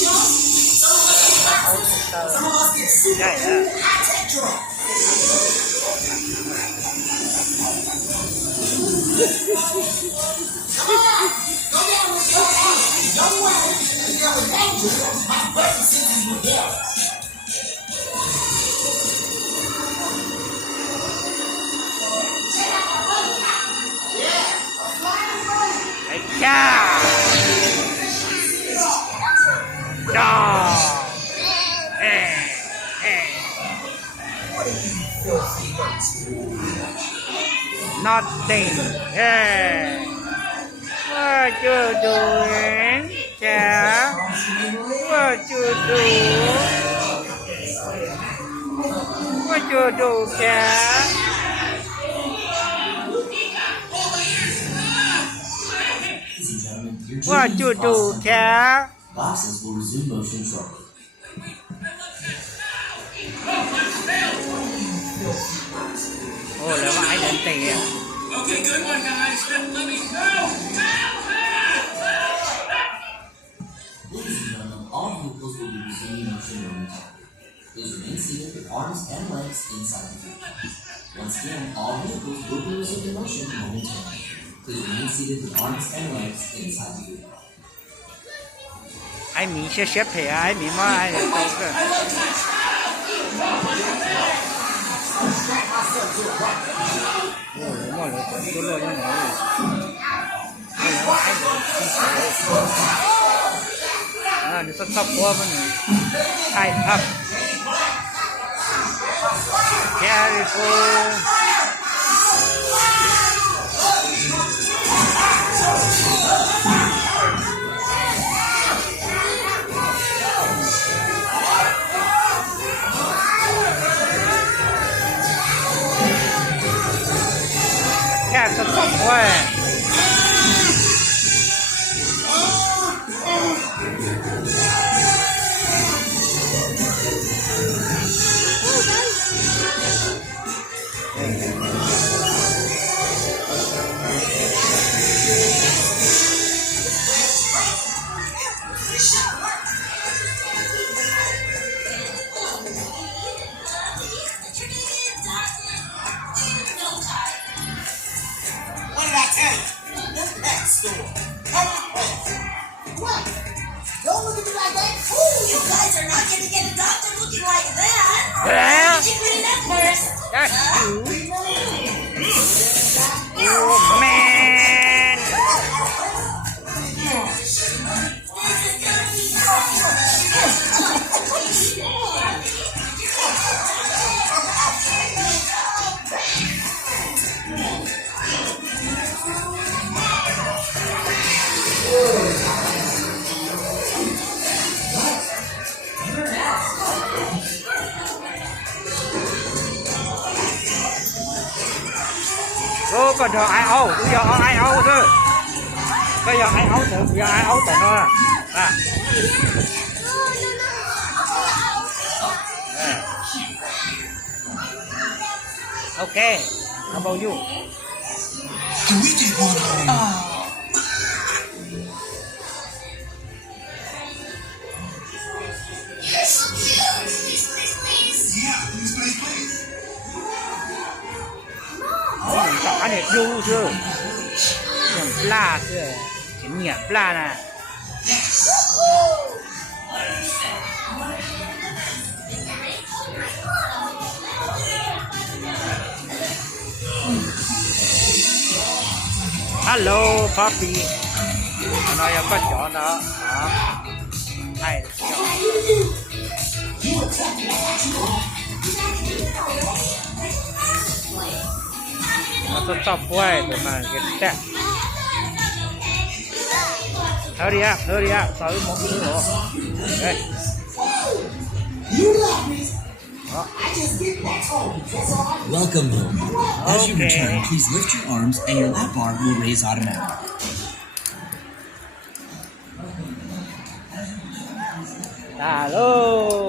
Dạ, cha đó nothing what you doing cha what you do cha what you do cha Boxes will resume motion shortly. Ồ, là có ai đến tiền. Okay, good one, guys. Let me go. Ladies and gentlemen, all vehicles will be resuming motion momentarily. Please remain seated with arms and legs inside the vehicle. Once again, all vehicles will be resuming motion momentarily. Please remain seated with arms and legs inside the vehicle. Ai Mỹ sẽ xếp thì ai Mỹ mà ai là tốt cơ. Ồ, đúng rồi, tôi lôi cho nó. Nó sắp sắp qua bên này. High up. Careful. Cats are somewhere. What? Don't look at me like that. Ooh, you guys are not going to get a doctor looking like that. Yeah. Did you clean that first? That's you. Oh, man. Ô, còn giờ ai ấu, bây giờ ai ấu thôi. Bây giờ ai ấu nữa, bây giờ ai ấu tận thôi à. Ok, how about you? Can we take one home? Yeah, please, please. Mình chọn để du chưa? Nhầm pla chưa? Chỉ nhầm pla nè. Hello, puppy. Nó em có chó đó. Đó. Hay chó. Nó có top way để mà get that. Hurry up, sorry một thứ nữa. Đây. Welcome home. As you return, please lift your arms and your lap bar will raise automatically. Hello.